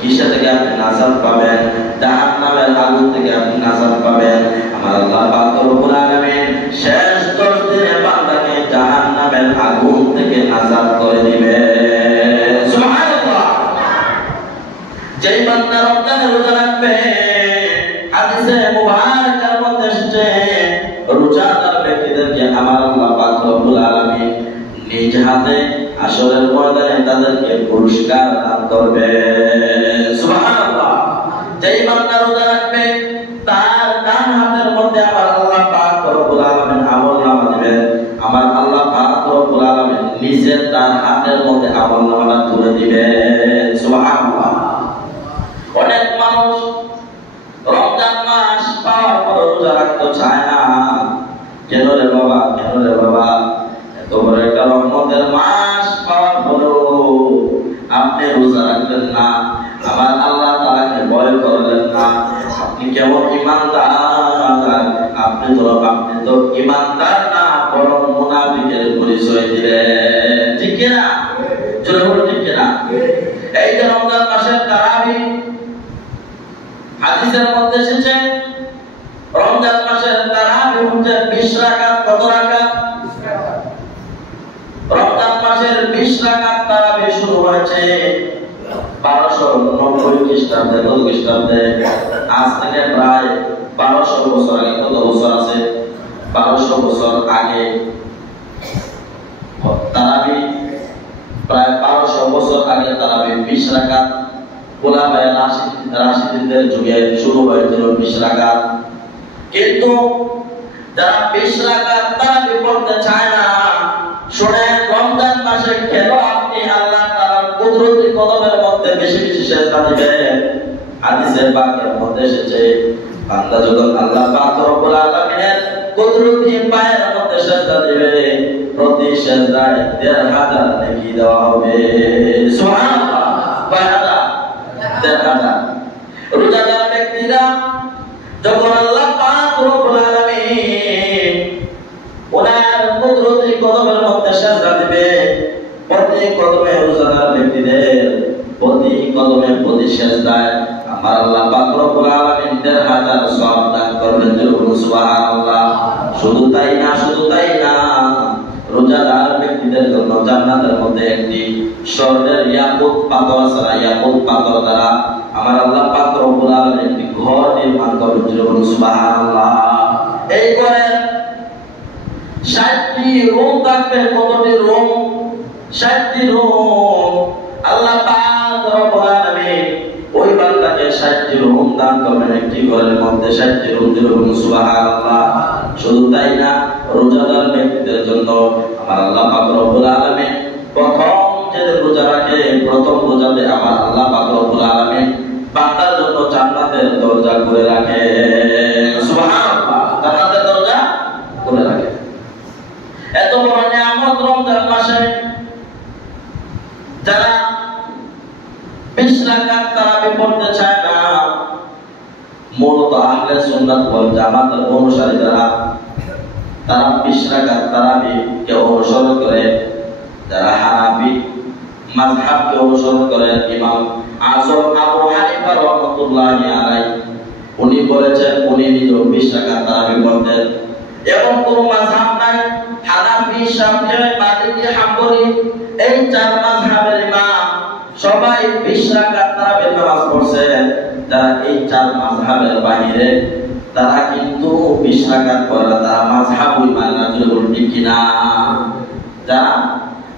কিসে থেকে আপনি নাজাত পাবেন? জাহান্নামের আগুন থেকে আপনি নাজাত পাবেন। আমার আল্লাহ পাক রব্বুল আলামিন শেষ 10 দিনে বান্দাকে জাহান্নামের আগুন থেকে নাজাত করে দিবে। সুবহানাল্লাহ। যেই বান্দা রমজানের রোজা রাখবে, হাদিসে মুবারকার মধ্যে এসেছে রোজাদার ব্যক্তিদেরকে আমার আল্লাহ পাক রব্বুল আলামিন নিজ হাতে হাশরের ময়দানে তাদেরকে পুরস্কার দান করবে। সুবহানাল্লাহ। যেই বান্দা রোজা রাখবে তার ডান হাতের মধ্যে আমার আল্লাহ পাক রব্বুল আলামিন আমলনামা দিবেন। আমার আল্লাহ পাক রব্বুল আলামিন নিজের তার হাতের মধ্যে আমলনামাটা তুলে দিবেন। সুবহানাল্লাহ। অনেক মানুষ রমজান মাস পাওয়ার পর রোজা রাখতে চায় না। কেন রে বাবা, কেন রে বাবা? এত বড় একটা রহমতের মাস পাওয়ার পরেও আপনি রোজা রাখলেন না, আমার আল্লাহ তাআলাকে ভয় করলেন না। আপনি কেমন ঈমানদার? আপনি তো ঈমানদার না, বরং মুনাফিকের পরিচয় দিলেন। ঠিক কি না? জোরে বলুন ঠিক কি না? এই যে রমজান মাসের তারাবি, হাদিসের মধ্যে এসেছে রমজান মাসের তারাবি হচ্ছে 20 রাকাত। কত রাকাত? রমজান মাসের 20 রাকাত তারাবি শুরু হয়েছে 1290 খ্রিস্টাব্দে। কত খ্রিস্টাব্দে? আজ থেকে প্রায় 1200 বছর আগে। কত বছর আছে? 1200 বছর আগে তারাবি, প্রায় 1200 বছর আগে তারাবি 20 রাকাত খোলাফায়ে রাশিদিনদের যুগে শুরু হয়েছিল 20 রাকাত। কিন্তু যারা 20 রাকাত তারাবি পড়তে চায় না, শুনেন রমজান মাসে কেন আপনি আল্লাহ তাআলার কুদরতি কদমের মধ্যে বেশি বেশি সেজদা দিবেন। হাদিসের পাকের মধ্যে এসেছে বান্দা যখন আল্লাহ পাক রব্বুল আলামিনের কুদরতি পায়ের মধ্যে সেজদা দিবে, প্রতি সেজদায় ১৫০০ নেকি দেওয়া হবে। সুবহানাল্লাহ। ১৫০০। রোজাদার ব্যক্তিরা যখন আল্লাহ পাক রব্বুল আলামিন ওনার কুদরতি কদমের মধ্যে সেজদা দিবে, প্রতি কদমে রোজাদার ব্যক্তিদের প্রতি কদমে প্রতি সেজদায় আমার আল্লাহ পাক রব্বুল আলামিন ১৫০০ সওয়াব দান করবেন। সুবহানাল্লাহ। শুধু তাই না, শুধু তাই না, রোজাদার ব্যক্তিদের জন্য জান্নাতের মধ্যে একটি স্বর্ণের ইয়াকুত পাথর আছে। ইয়াকুত পাথর দ্বারা আমার আল্লাহ পাক রব্বুল আলামিন একটি ঘর নির্মাণ করবেন। সুবহানাল্লাহ। এই ঘরের 60টি রুম থাকবে। কতটি রুম? 60টি রুম। আল্লাহ পাক রব্বুল আলামিন ওই বান্দাকে 60টি রুম দান করবেন একটি ঘরের মধ্যে। 60টি রুম দিবেন। সুবহানাল্লাহ। শুধু তাই না, রোজাদার ব্যক্তিদের জন্য আমার আল্লাহ পাক রব্বুল আলামিন প্রথম যে রোজা রাখে, প্রথম রোজাতে আমার আল্লাহ পাক রব্বুল আলামিন বান্দার জন্য জান্নাতের দরজা খুলে রাখে। সুবহানাল্লাহ। জান্নাতের দরজা খুলে রাখে। এত বড় নিয়ামত রমজান মাসে যারা 20 রাকাত তারাবি পড়তে চায় না, মূলত আহলে সুন্নাত ওয়াল জামাতের অনুসারী যারা, তারা 20 রাকাত তারাবি কে অনুসরণ করে, যারা হানাফি মাযহাবকে অনুসরণ করেন, ইমাম আযম আবু হানিফা রাহমাতুল্লাহি আলাইহি উনি বলেছেন, উনি নিজেও 20 রাকাত তারাবি পড়তেন। এমন কোন মাযহাব নাই, হানাফি, শাফিঈ, মালিকি, হাম্বলি, এই 4 মাযহাবের ইমাম সবাই 20 রাকাত তারাবি নামাজ পড়ছেন। যারা এই 4 মাযহাবের বাইরে, তারা কিন্তু 20 রাকাত পড়া তারা মাযহাবই মানে না। ঠিক কিনা? যারা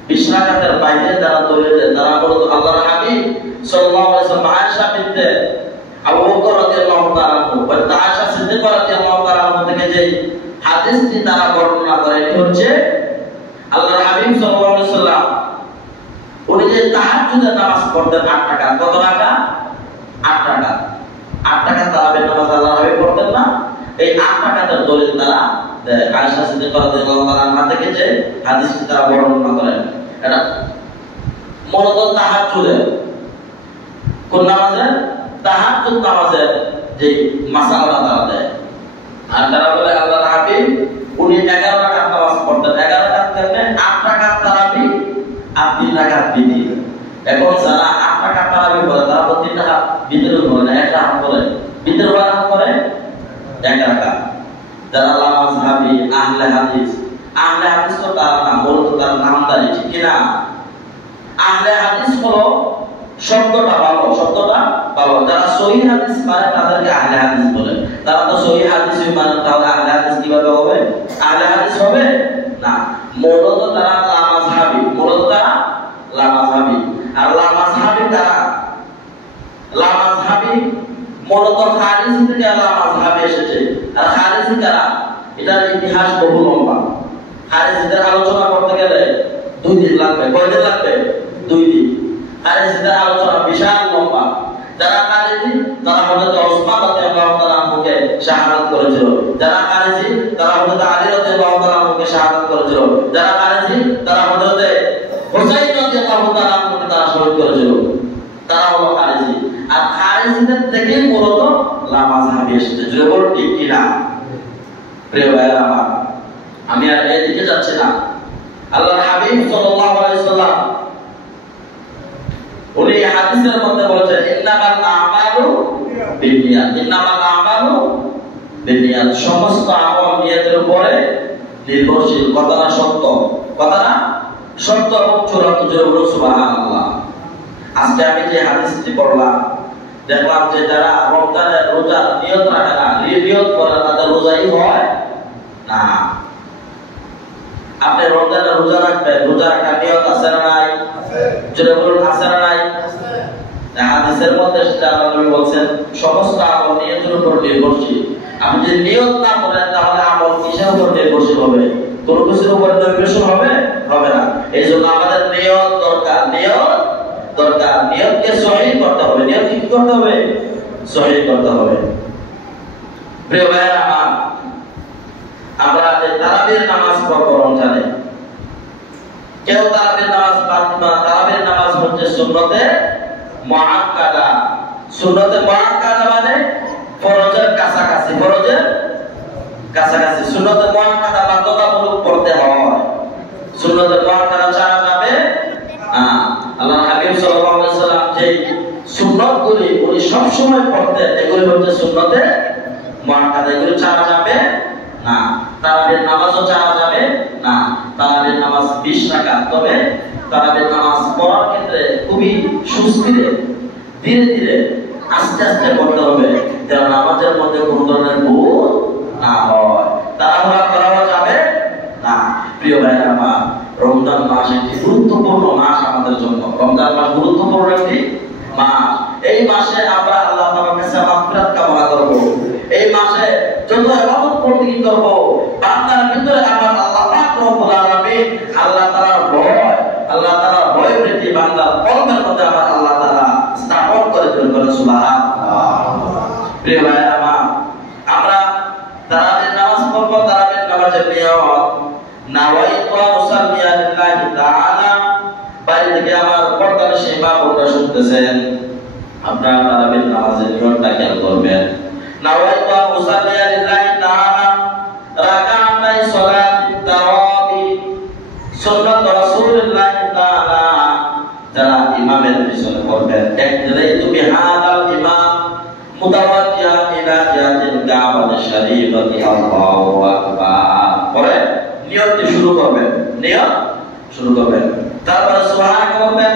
20 রাকাতের বাইরে যারা দলিল দেয়, তারা বলতো আল্লাহর হাবিব সাল্লাল্লাহু আলাইহি ওয়াসাল্লাম আয়েশা বিনতে আবু বকর রাদিয়াল্লাহু তাআলা ও আয়েশা সিদ্দিকা রাদিয়াল্লাহু তাআলা থেকে যে হাদিসটি তারা বর্ণনা করে, এটি হচ্ছে আল্লাহর হাবিব সাল্লাল্লাহু আলাইহি ওয়াসাল্লাম উনি যে তাহাজ্জুদের নামাজ পড়তেন 8 রাকাত। কত রাকাত? 8 রাকাত। 8 রাকাত তারাবির নামাজ আল্লাহর হাবিব পড়তেন না। এই 8 রাকাতের দলিল তারা আয়েশা সিদ্দিকা রাদিয়াল্লাহু তাআলা থেকে যে হাদিসটি তারা বর্ণনা করেন, এটা মূলত তাহাজ্জুদের কোন নামাজে? তাহাজ্জুদ নামাজের যে মাসালা তারা দেয়। আর তারা বলে আল্লাহর হাবিব উনি 11 রাকাত নামাজ পড়তেন। 11 রাকাত কেমনে? 8 রাকাত তারাবি আর 3 রাকাত বিতি। এখন যারা 8 টাকা তারাবি করে তারা তো 3 টাকা ভিতরে করে না, 1 টাকা করে ভিতরে করে 1 টাকা। যারা লামাযহাবি আহলে হাদিস তো তারা না, মূলত তার নামদারি, ঠিক কি না? আহলে হাদিস হলো শব্দটা ভালো, যারা সহিহ হাদিস মানে তাদেরকে আহলে হাদিস বলে। তারা তো সহিহ হাদিস মানে, তাহলে আহলে হাদিস কিভাবে হবে? আহলে হাদিস হবে না, মূলত তারা লামাযহাবি, আর লামাযহাবি তারা মূলত খারিজি থেকে লামাযহাবি এসেছে। আর খারিজি কারা? এটার ইতিহাস বহু লম্বা। খারিজিদের আলোচনা করতে গেলে 2 দিন লাগবে। কয় দিন লাগবে? 2 দিন। খারিজিদের আলোচনা বিশাল লম্বা। যারা খারিজি তারা হযরত ওসমান রাদিয়াল্লাহু তাআলা আনহুকে শাহাদাত করেছিল। যারা খারিজি তারা হযরত আলী রাদিয়াল্লাহু তাআলা আনহুকে শাহাদাত করেছিল। যারা খারিজি তারা হযরত হুসাইন রাদিয়াল্লাহু তাআলা আনহুকে তারা শহীদ করেছিল। তারা হলো খারিজি। আর খারিজিদের থেকে মূলত লামাযহাবি এসেছে। যদি বল ঠিক কি না? প্রিয় ভাইরা আমার, আমি আর এদিকে যাচ্ছি না। আল্লাহর হাবিব সাল্লাল্লাহু আলাইহি ওয়াসাল্লাম উনি হাদিসের মধ্যে বলেছেন, ইন্নামাল আমালু বিনিয়াত, সমস্ত আমল নিয়তের উপরে নির্ভরশীল। কথাটা সত্য এবং চূড়ান্ত। জোরে বলুন সুবহানাল্লাহ। আজকে আমি যে হাদিসটি পড়লাম, দেখলাম যে যারা রমজানের রোজা নিয়ত রাখে না, নিয়ত করে তাদের রোজাই হয় না। আপনি রমজানের রোজা রাখবেন, রোজা রাখার নিয়ত আছে না নাই? জোরে বলুন আছে না নাই? হাদিসের মধ্যে সেটা আল্লাহ বলছেন সমস্ত আমল নিয়তের উপর নির্ভরশীল। আপনি যদি নিয়ত না করেন তাহলে আমল কিসের উপর নির্ভরশীল হবে? কোন কিছুর উপর নির্ভরশীল হবে না। এই জন্য আমাদের নিয়ত দরকার। নিয়তকে সহিহ করতে হবে। নিয়ত কি করতে হবে? সহিহ করতে হবে। প্রিয় ভাইরা আমার, আমরা এই তারাবির নামাজ পড়ব রমজানে। কেউ তারাবির নামাজ পড়বে না। তারাবির নামাজ হচ্ছে সুন্নতে মুআক্কাদা। সুন্নতে মুআক্কাদা মানে ফরজের কাছাকাছি। সুন্নতে মুআক্কাদা বাধ্যতামূলক পড়তে হয়। সুন্নতে মুআক্কাদা ছাড়া যাবে না। আল্লাহর হাবিব সাল্লাল্লাহু আলাইহি ওয়াসাল্লাম যে সুন্নতগুলি উনি সব সময় পড়তেন, এগুলি হচ্ছে সুন্নতে মুআক্কাদা। এগুলি ছাড়া যাবে না। তারাবির নামাজও ছাড়া যাবে না। তারাবির নামাজ 20 রাকাত। তবে তারাবির নামাজ পড়ার ক্ষেত্রে খুবই সুস্থিরে, ধীরে ধীরে, আস্তে আস্তে পড়তে হবে, যেন নামাজের মধ্যে কোনো ধরনের ভুল না হয়। তাড়াহুড়া করা যাবে না। প্রিয় ভাইরা আমার, রমজান মাস একটি গুরুত্বপূর্ণ মাস আমাদের জন্য। রমজান মাস গুরুত্বপূর্ণ একটি মাস। এই মাসে আমরা আল্লাহ তাআলার কাছে মাগফিরাত কামনা করব। এই মাসে যত ইবাদত করব, বান্দার ভিতরে আমার আল্লাহ পাক রব্বুল আলামিন আল্লাহ তাআলার ভয় প্রীতি বান্দার কলবের মধ্যে আমার আল্লাহ তাআলা স্থাপন করে দিবেন। সুবহানাল্লাহ। প্রিয় ভাইরা আমার, আমরা তারাবির নামাজ পড়ব। তারাবির নামাজের নিয়ত নাওয়াইতু উসাল্লিয়া লিল্লাহি তাআলা। বাইরে থেকে আমার পর্দার সেবা বোনরা শুনতেছেন, আপনারা তারাবির নামাজের নিয়তটা খেয়াল করবেন। নাওয়াইতু উসাল্লিয়া লিল্লাহি তাআলা রাকাতাই সালাতিত তারাবি, সুন্নাত রাসূলুল্লাহ তাআলা। যারা ইমামের পিছনে পড়বেন, একদিনাইতু বিহাদাল ইমাম মুতাওয়াজ্জিহান ইলা জিহাতিল কাবাতিশ শরীফাতি, আল্লাহু আকবার। পরে নিয়ত শুরু করবেন। তারপরে সুবহানাল্লাহ বলবেন,